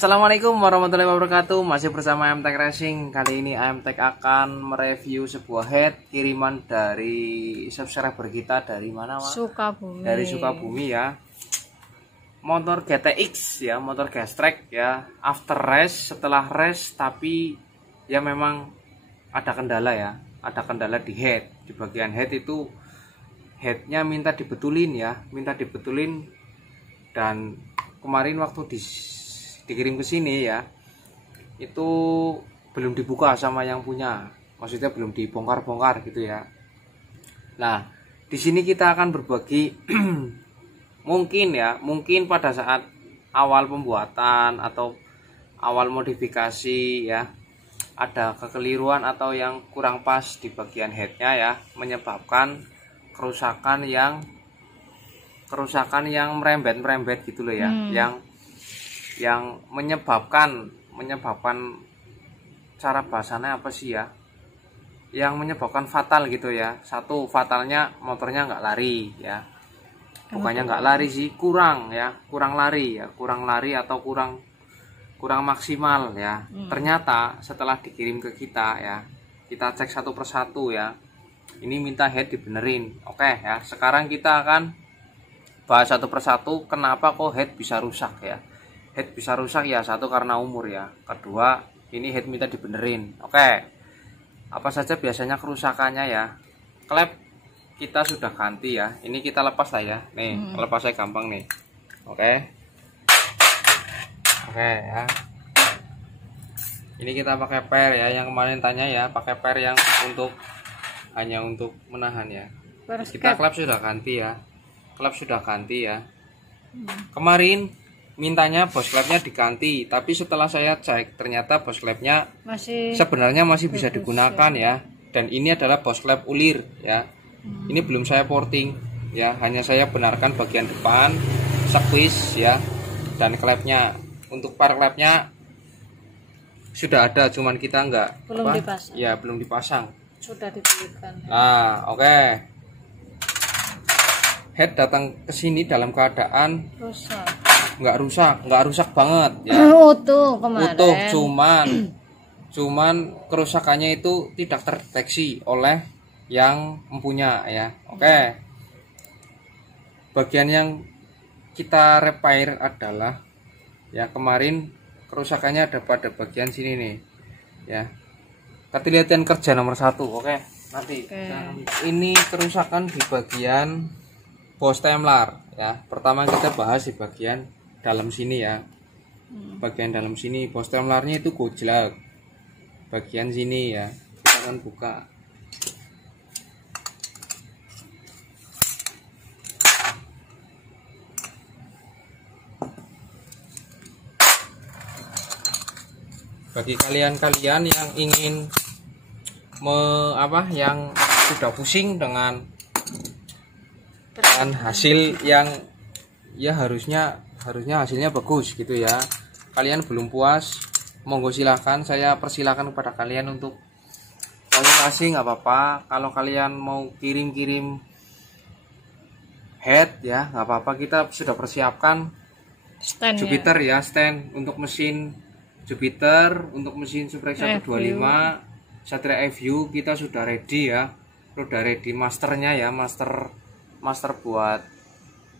Assalamualaikum warahmatullahi wabarakatuh. Masih bersama AMTech Racing. Kali ini AMTech akan mereview sebuah head kiriman dari subscriber kita dari mana, Mas? Sukabumi. Dari Sukabumi ya. Motor GTX ya, motor gestrek ya. After race, setelah race, tapi ya memang ada kendala ya. Ada kendala di head. Di bagian head itu headnya minta dibetulin ya, minta dibetulin. Dan kemarin waktu dikirim ke sini ya, itu belum dibuka sama yang punya, maksudnya belum dibongkar-bongkar gitu ya. Nah, di sini kita akan berbagi mungkin pada saat awal pembuatan atau awal modifikasi ya, ada kekeliruan atau yang kurang pas di bagian headnya ya, menyebabkan kerusakan yang merembet gitu loh ya, yang menyebabkan cara bahasanya apa sih ya, yang menyebabkan fatal gitu ya. Satu, fatalnya motornya nggak lari ya, bukannya nggak lari sih, kurang lari atau kurang maksimal ya. Ternyata setelah dikirim ke kita ya, kita cek satu persatu ya, ini minta head dibenerin. Oke ya, sekarang kita akan bahas satu persatu kenapa kok head bisa rusak ya. Head bisa rusak ya, satu karena umur ya, kedua ini head minta dibenerin. Oke, apa saja biasanya kerusakannya ya. Klep kita sudah ganti ya, ini kita lepas lah ya, nih lepasnya gampang nih. Oke ya, ini kita pakai per ya, yang kemarin tanya ya, pakai per yang hanya untuk menahan ya. Kita klep sudah ganti ya, kemarin mintanya bos klepnya diganti, tapi setelah saya cek ternyata bos klepnya sebenarnya masih bisa digunakan ya. Dan ini adalah bos klep ulir ya, ini belum saya porting ya, hanya saya benarkan bagian depan, squeeze ya, dan klepnya. Untuk par klepnya sudah ada, cuman kita belum dipasang, sudah dibelikan. Nah oke. Head datang ke sini dalam keadaan nggak rusak banget ya. Utuh kemarin. Utuh, cuman kerusakannya itu tidak terdeteksi oleh yang mempunyai ya. Oke. Bagian yang kita repair adalah ya, kemarin kerusakannya ada pada bagian sini nih ya. Kita lihat yang kerja nomor 1. Oke. Nanti ini kerusakan di bagian bos temlar ya. Pertama kita bahas di bagian dalam sini ya. Bagian dalam sini bos temlarnya itu gojlak. Bagian sini ya, kita akan buka. Bagi kalian yang ingin yang sudah pusing dengan hasil yang ya harusnya hasilnya bagus gitu ya, kalian belum puas, monggo silahkan, saya persilahkan kepada kalian untuk konsultasi, nggak apa-apa. Kalau kalian mau kirim head ya nggak apa-apa, kita sudah persiapkan stand Jupiter ya, stand untuk mesin Jupiter, untuk mesin Suprek 125 Satria FU kita sudah ready ya, sudah ready masternya ya, master buat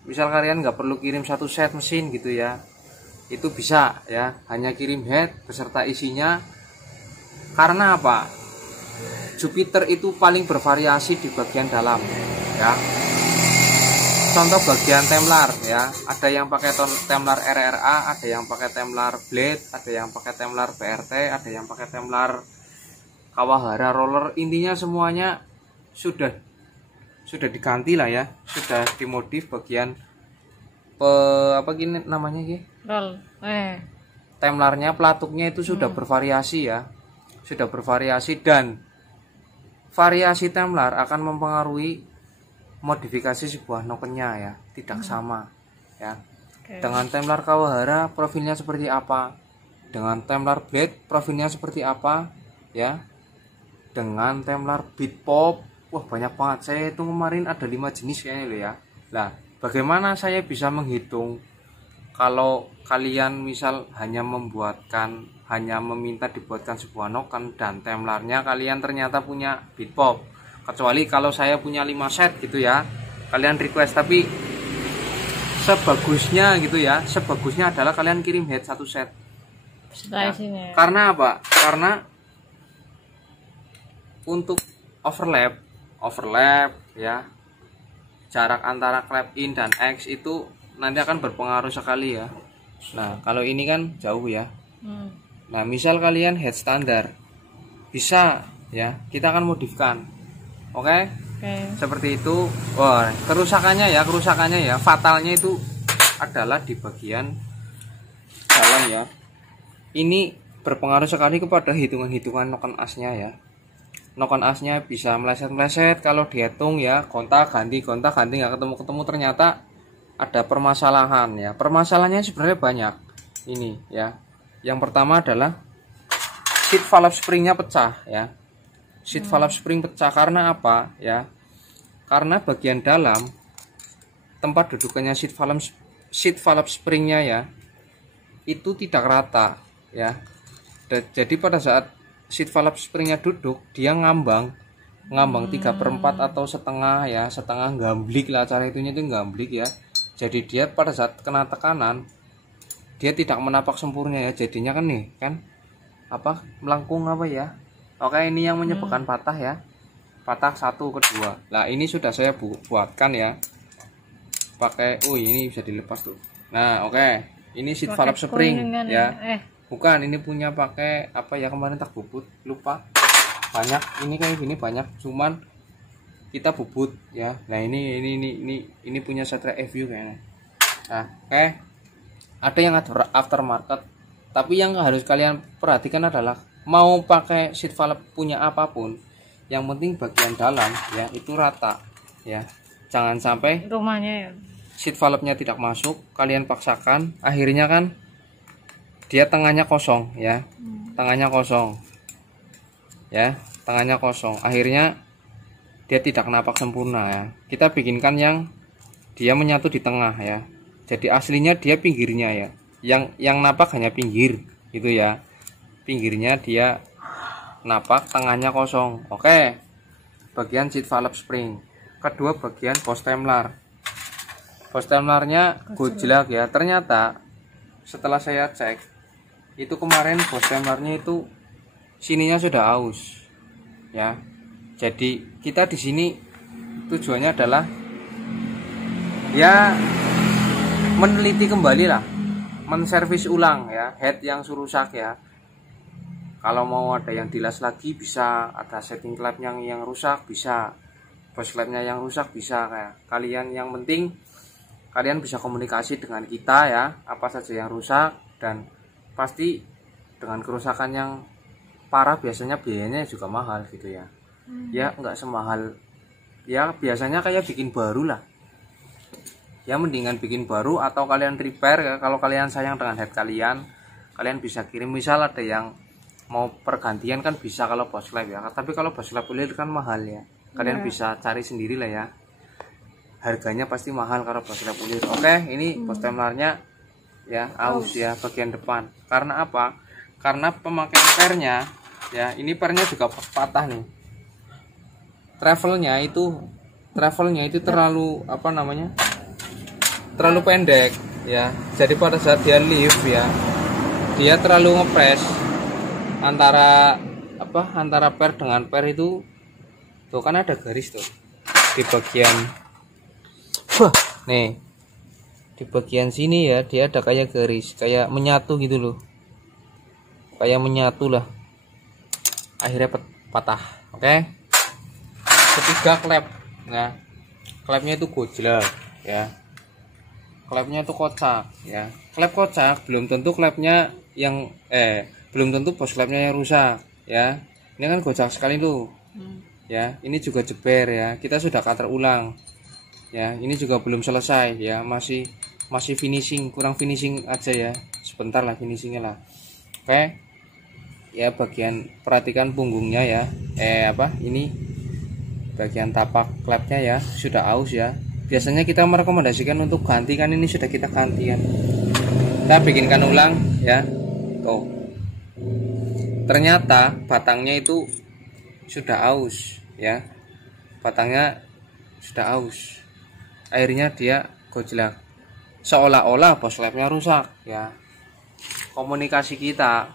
misal kalian nggak perlu kirim satu set mesin gitu ya, itu bisa ya, hanya kirim head beserta isinya. Karena apa? Jupiter itu paling bervariasi di bagian dalam ya. Contoh bagian temlar ya, ada yang pakai temlar RRA, ada yang pakai temlar blade, ada yang pakai temlar BRT, ada yang pakai temlar Kawahara roller. Intinya semuanya sudah diganti lah ya, sudah dimodif bagian apa gini namanya gini, temlarnya, pelatuknya itu sudah bervariasi ya, sudah bervariasi, dan variasi temlar akan mempengaruhi modifikasi sebuah nokennya ya, tidak sama ya. Dengan temlar Kawahara profilnya seperti apa, dengan temlar blade profilnya seperti apa ya, dengan temlar beat pop. Wah banyak banget, saya itu kemarin ada 5 jenis kayaknya loh ya. Nah bagaimana saya bisa menghitung kalau kalian misal hanya meminta dibuatkan sebuah noken dan templarnya kalian ternyata punya bitpop, kecuali kalau saya punya 5 set gitu ya, kalian request. Tapi sebagusnya gitu ya, sebagusnya adalah kalian kirim head 1 set ya. Karena apa? Karena untuk overlap ya, jarak antara clap in dan X itu nanti akan berpengaruh sekali ya. Nah kalau ini kan jauh ya. Nah misal kalian head standar bisa ya, kita akan modifkan. Oke? Seperti itu. Wah, kerusakannya ya, fatalnya itu adalah di bagian dalam ya. Ini berpengaruh sekali kepada hitungan-hitungan noken asnya ya. Noken asnya bisa meleset-meleset kalau dihitung ya, gonta-ganti nggak ketemu-ketemu, ternyata ada permasalahan ya. Permasalahannya sebenarnya banyak. Ini ya. Yang pertama adalah seat valve springnya pecah ya. Seat valve spring pecah karena apa ya? Karena bagian dalam tempat dudukannya seat valve springnya ya, itu tidak rata ya. Jadi pada saat seat valve springnya duduk, dia ngambang 3/4 atau setengah ya, setengah gamblik lah, cara itunya itu gamblik ya. Jadi dia pada saat kena tekanan dia tidak menapak sempurna ya, jadinya kan nih kan apa, melengkung apa ya. Oke, ini yang menyebabkan patah ya, patah 1 kedua. Nah ini sudah saya buatkan ya, pakai ini bisa dilepas tuh. Nah oke, ini seat valve spring ya. Bukan, ini punya pakai apa ya, kemarin tak bubut, lupa. Banyak ini kayak gini banyak, cuman kita bubut ya. Nah ini punya Satria FU kayaknya. Nah oke, ada yang aftermarket, tapi yang harus kalian perhatikan adalah mau pakai seat valve punya apapun, yang penting bagian dalam ya itu rata ya. Jangan sampai rumahnya ya, seat valve-nya tidak masuk, kalian paksakan, akhirnya kan dia tengahnya kosong ya. Tengahnya kosong ya, tengahnya kosong, akhirnya dia tidak napak sempurna ya. Kita bikinkan yang dia menyatu di tengah ya. Jadi aslinya dia pinggirnya ya, yang napak hanya pinggir gitu ya, pinggirnya dia napak, tengahnya kosong. Oke, bagian seat valve spring. Kedua, bagian post templar. Post templarnya gojlak ya. Ternyata setelah saya cek itu kemarin post templarnya itu sininya sudah aus ya. Jadi kita di sini tujuannya adalah ya meneliti kembali lah, menservis ulang ya head yang rusak ya. Kalau mau ada yang dilas lagi bisa, ada setting clap yang rusak bisa, post clapnya yang rusak bisa kayak kalian. Yang penting kalian bisa komunikasi dengan kita ya, apa saja yang rusak, dan pasti dengan kerusakan yang parah biasanya biayanya juga mahal gitu ya. Ya nggak semahal ya biasanya kayak bikin baru lah ya, mendingan bikin baru atau kalian repair ya. Kalau kalian sayang dengan head kalian bisa kirim. Misal ada yang mau pergantian kan bisa kalau post clap ya, tapi kalau post clap ulir kan mahal ya. Kalian bisa cari sendiri lah ya, harganya pasti mahal kalau post clap ulir. Oke, ini post templarnya ya aus ya bagian depan. Karena apa? Karena pemakaian pernya ya, ini pernya juga patah nih. Travelnya itu terlalu apa namanya, terlalu pendek ya. Jadi pada saat dia lift ya, dia terlalu ngepres antara per dengan per itu tuh kan ada garis tuh di bagian nih, di bagian sini ya, dia ada kayak garis, kayak menyatu gitu loh, kayak menyatu lah, akhirnya patah. Oke. Ketiga, klep. Nah, klepnya itu gojlak ya, klepnya itu kocak ya. Klep kocak belum tentu klepnya yang belum tentu post klepnya yang rusak ya. Ini kan gocak sekali tuh ya. Ini juga jeber ya, kita sudah cutter ulang ya. Ini juga belum selesai ya, masih finishing, kurang finishing aja ya, sebentar lah finishingnya lah. Oke ya, bagian perhatikan punggungnya ya, ini bagian tapak klepnya ya sudah aus ya. Biasanya kita merekomendasikan untuk ganti, kan ini sudah kita ganti kan. Kita bikinkan ulang ya. Tuh. Ternyata batangnya itu sudah aus ya. Batangnya sudah aus. Akhirnya dia gojlak. Seolah-olah boslepnya rusak ya. Komunikasi kita,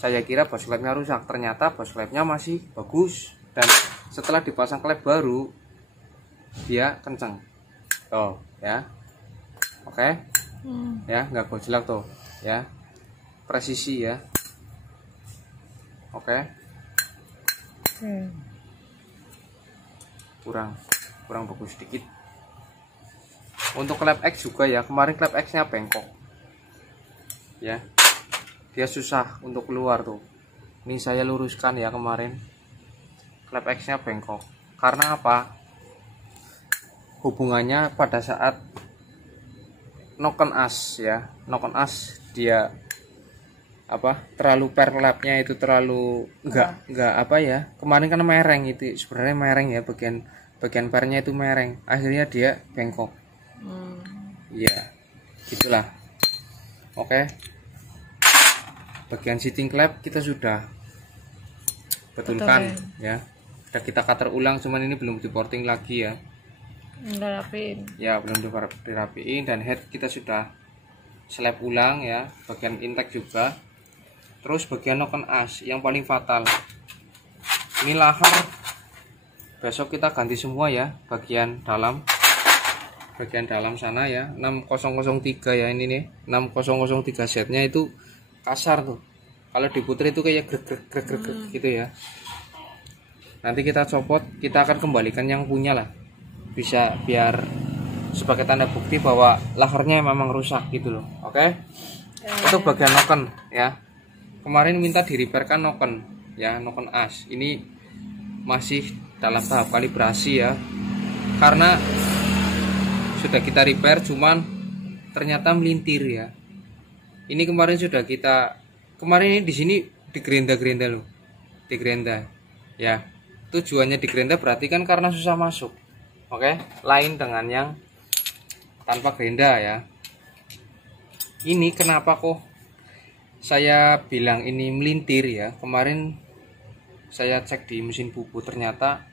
saya kira boslepnya rusak, ternyata boslepnya masih bagus. Dan setelah dipasang klep baru, dia kenceng. Tuh ya. Oke. Ya, nggak gojlak tuh ya. Presisi ya. Oke. Kurang bagus sedikit. Untuk klep X juga ya, kemarin klep X nya bengkok ya, dia susah untuk keluar tuh. Ini saya luruskan ya, kemarin klep X nya bengkok. Karena apa? Hubungannya pada saat noken as ya, noken as dia apa, terlalu perlepnya itu terlalu enggak apa ya, kemarin kan mereng itu sebenarnya, mereng ya, bagian pernya itu mereng, akhirnya dia bengkok. Iya, gitulah. Oke. Bagian seating klep kita sudah betulkan ya, sudah kita cutter ulang, cuman ini belum diporting lagi ya. Ya, belum dirapiin. Dan head kita sudah slap ulang ya, bagian intake juga. Terus bagian noken as yang paling fatal, ini lahar, besok kita ganti semua ya, bagian dalam sana ya, 6003 ya, ini nih 6003 setnya itu kasar tuh, kalau diputer itu kayak grek gitu ya. Nanti kita copot, kita akan kembalikan yang punya lah, bisa biar sebagai tanda bukti bahwa laharnya memang rusak gitu loh. Oke. Untuk bagian noken ya, kemarin minta di repairkan noken ya, noken as ini masih dalam tahap kalibrasi ya, karena sudah kita repair cuman ternyata melintir ya. Ini kemarin sudah kita, kemarin ini di sini digerenda loh, digerenda ya. Tujuannya digerenda berarti kan karena susah masuk. Oke, lain dengan yang tanpa gerenda ya. Ini kenapa kok saya bilang ini melintir ya, kemarin saya cek di mesin bubu, ternyata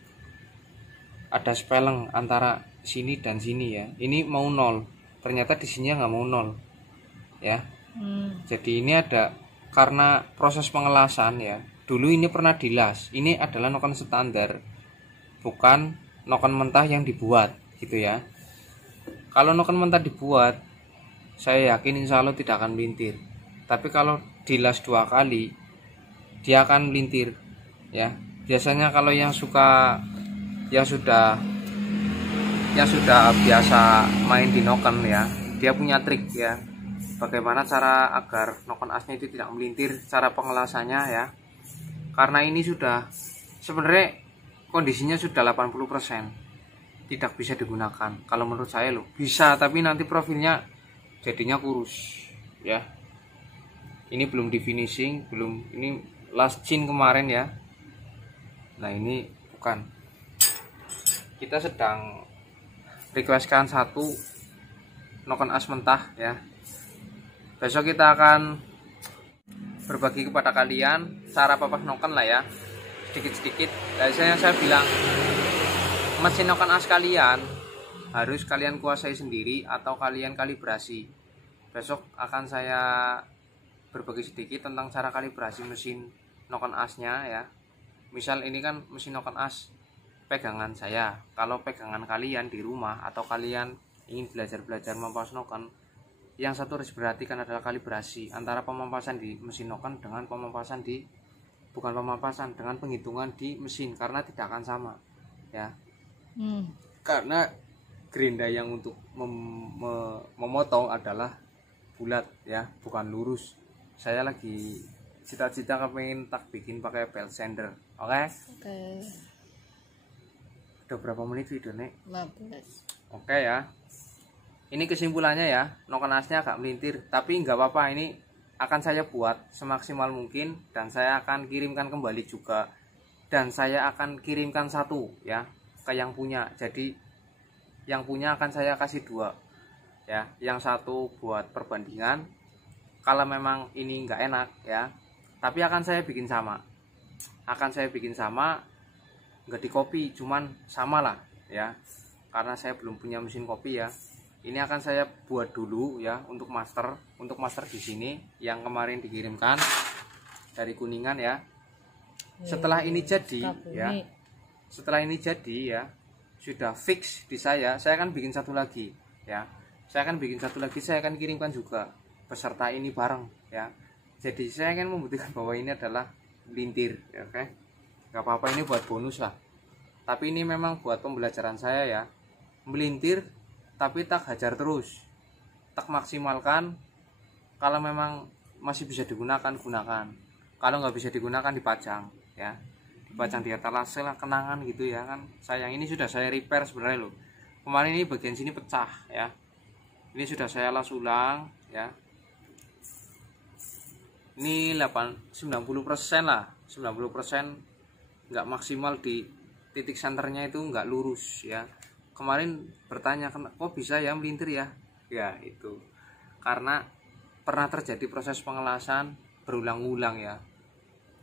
ada spelling antara sini dan sini ya. Ini mau 0, ternyata di sini nggak mau 0 ya. Jadi ini ada karena proses pengelasan ya. Dulu ini pernah dilas, ini adalah noken standar, bukan noken mentah yang dibuat gitu ya. Kalau noken mentah dibuat, saya yakin insya Allah tidak akan melintir. Tapi kalau dilas 2 kali, dia akan melintir ya. Biasanya kalau yang suka, yang sudah biasa main di noken ya, dia punya trik ya, bagaimana cara agar noken asnya itu tidak melintir, cara pengelasannya ya. Karena ini sudah sebenarnya kondisinya sudah 80%, tidak bisa digunakan. Kalau menurut saya loh, bisa, tapi nanti profilnya jadinya kurus ya. Ini belum di finishing, belum, ini last chin kemarin ya. Nah ini bukan, kita sedang requestkan satu noken as mentah ya. Besok kita akan berbagi kepada kalian cara papas noken lah ya, sedikit-sedikit. Dari saya bilang mesin noken as kalian harus kalian kuasai sendiri atau kalian kalibrasi. Besok akan saya berbagi sedikit tentang cara kalibrasi mesin noken asnya ya. Misal ini kan mesin noken as pegangan saya, kalau pegangan kalian di rumah atau kalian ingin belajar mempapas noken, yang satu harus diperhatikan adalah kalibrasi antara pemapasan di mesin noken dengan pemapasan di, bukan pemapasan, dengan penghitungan di mesin, karena tidak akan sama ya. Karena gerinda yang untuk memotong adalah bulat ya, bukan lurus. Saya lagi cita-cita kepengen tak bikin pakai belt sander. Oke. Udah berapa menit video nek? 15. Oke ya. Ini kesimpulannya ya, noken asnya agak melintir, tapi nggak apa-apa, ini akan saya buat semaksimal mungkin dan saya akan kirimkan kembali juga, dan saya akan kirimkan satu ya ke yang punya. Jadi yang punya akan saya kasih 2 ya, yang satu buat perbandingan. Kalau memang ini nggak enak ya, tapi akan saya bikin sama, nggak di copy, cuman sama lah ya, karena saya belum punya mesin copy ya. Ini akan saya buat dulu ya untuk master di sini yang kemarin dikirimkan dari Kuningan ya. Setelah ini jadi ya, sudah fix di saya akan bikin satu lagi ya. Saya akan kirimkan juga beserta ini bareng ya. Jadi saya akan membuktikan bahwa ini adalah melintir ya, oke. Nggak apa-apa, ini buat bonus lah. Tapi ini memang buat pembelajaran saya ya. Melintir tapi tak hajar terus, tak maksimalkan. Kalau memang masih bisa digunakan, gunakan. Kalau nggak bisa digunakan, dipajang ya, dipajang di etalase lah, kenangan gitu ya kan. Sayang, ini sudah saya repair sebenarnya loh. Kemarin ini bagian sini pecah ya, ini sudah saya las ulang ya. Ini 90% lah, 90% nggak maksimal, di titik senternya itu nggak lurus ya. Kemarin bertanya kok bisa ya melintir ya, ya itu karena pernah terjadi proses pengelasan berulang-ulang ya.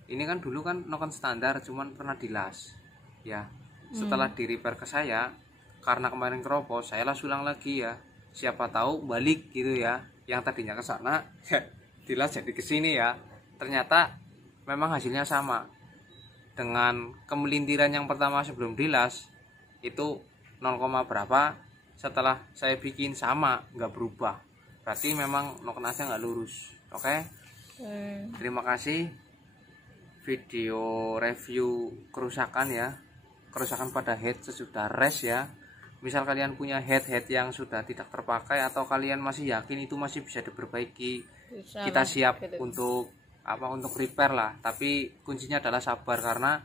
Ini kan dulu kan noken standar, cuman pernah dilas ya. Setelah di repair ke saya, karena kemarin keropos, saya las ulang lagi ya. Siapa tahu balik gitu ya, yang tadinya ke sana dilas jadi ke sini ya. Ternyata memang hasilnya sama dengan kemelintiran yang pertama sebelum dilas itu 0, berapa, setelah saya bikin sama, nggak berubah. Berarti memang noken aja nggak lurus. Oke. Terima kasih. Video review kerusakan ya, kerusakan pada head sesudah res ya. Misal kalian punya head yang sudah tidak terpakai atau kalian masih yakin itu masih bisa diperbaiki, kita siap untuk untuk repair lah. Tapi kuncinya adalah sabar, karena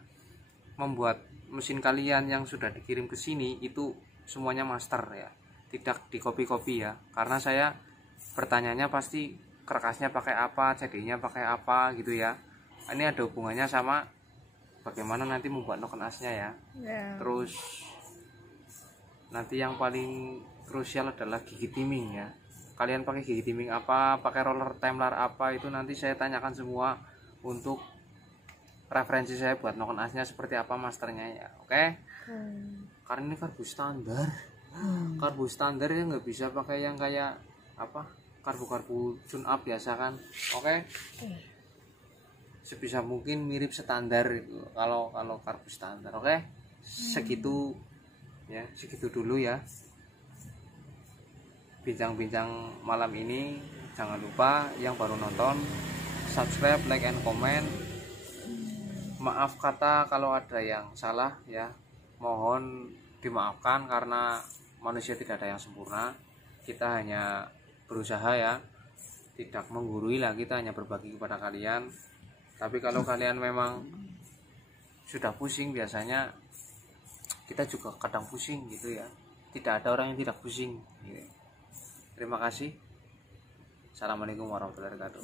membuat mesin kalian yang sudah dikirim ke sini itu semuanya master ya, tidak di copy ya. Karena saya bertanyanya pasti kerkasnya pakai apa, CD-nya pakai apa gitu ya. Ini ada hubungannya sama bagaimana nanti membuat noken asnya ya. Terus nanti yang paling krusial adalah gigi timing ya. Kalian pakai gigi timing apa, pakai roller Temlar apa, itu nanti saya tanyakan semua untuk referensi saya buat noken asnya seperti apa masternya ya. Oke. Karena ini karbu standar. Karbu standar ya, nggak bisa pakai yang kayak karbu tune up biasa kan. Oke. Sebisa mungkin mirip standar itu kalau karbu standar. Oke. Segitu ya, segitu dulu ya bincang-bincang malam ini. Jangan lupa yang baru nonton subscribe, like, and comment. Maaf kata kalau ada yang salah ya, mohon dimaafkan, karena manusia tidak ada yang sempurna. Kita hanya berusaha ya, tidak menggurui lah, kita hanya berbagi kepada kalian. Tapi kalau kalian memang sudah pusing, biasanya kita juga kadang pusing gitu ya. Tidak ada orang yang tidak pusing gitu. Terima kasih. Assalamualaikum warahmatullahi wabarakatuh.